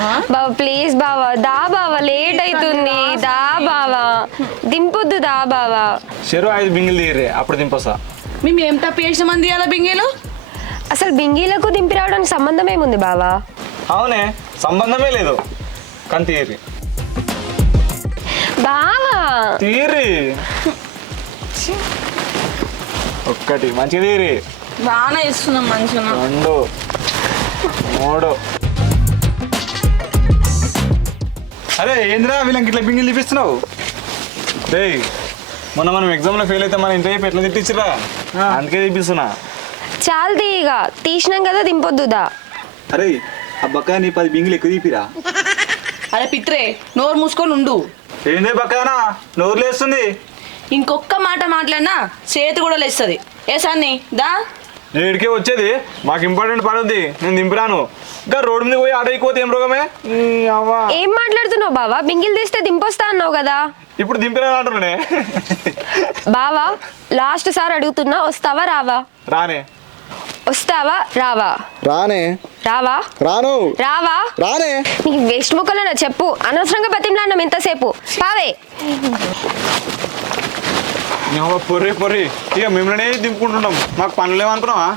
బావా ప్లీజ్ బావా దా బావా లేట్ అవుతుంది దా బావా దింపొద్దు దా బావా చెరువు 5 బింగిలు తీయరే అప్పుడు దింపొస్తా. మేము ఏం తప్పు చేసిన మంది అలా బింగేలు అసలు బింగీలకు దింపి రావడానికి సంబంధం ఏముంది బావా? అవునే సంబంధమే లేదు కానీ తీయరి బావా తీయరి ఒక్కటి మంచిగా తీయరి. బాగానే ఇస్తున్నాం మంచిగా 2 3. అరే ఏంద్రా వీళ్ళకి ఇట్లా బింగిలు తీపిస్తున్నావు? రేయ్ మొన్న మనం ఎగ్జామ్లో ఫెయిల్ అయితే మన ఇంటి ఎట్లా తిట్టించిరా అందుకే తీపిస్తున్నా. చాలు తీయగా తీసినాం కదా దింపొద్దుదా. అరే ఆ బక్క నీ 10 బింగిలు ఎక్కువ తీపిరా. అరే పిత్రే నోరు మూసుకొని ఉండు. ఏందే బక్కనా నోరు లేస్తుంది? ఇంకొక్క మాట మాట్లాడినా చేతి కూడా లేస్తుంది. ఏ సన్ని దా ఏడికే వచ్చేది మాకు ఇంపార్టెంట్ పని ఉంది నేను దింపిరాను. ఇంకా రోడ్డు మీద పోయి ఆడ అయిపోతే ఏం రోగమే? ఏం మాట్లాడుతున్నావు బావా? బింగిల్ తీస్తే దింపొస్తా అన్నావు కదా. ఇప్పుడు దింపిరాను అంటున్నానే. బావా లాస్ట్ సార్ అడుగుతున్నా వస్తావా రావా? రానే. వస్తావా రావా? రానే. రావా? రాను. రావా? రానే. నీకు వేస్ట్ ముక్కలేనా చెప్పు, అనవసరంగా బతిమలాడినాం ఎంతసేపు. పావే పొర్రి పొర్రి ఇక మిమ్మల్ని దింపుకుంటున్నాం మాకు పనులు లేవనుకున్నావా?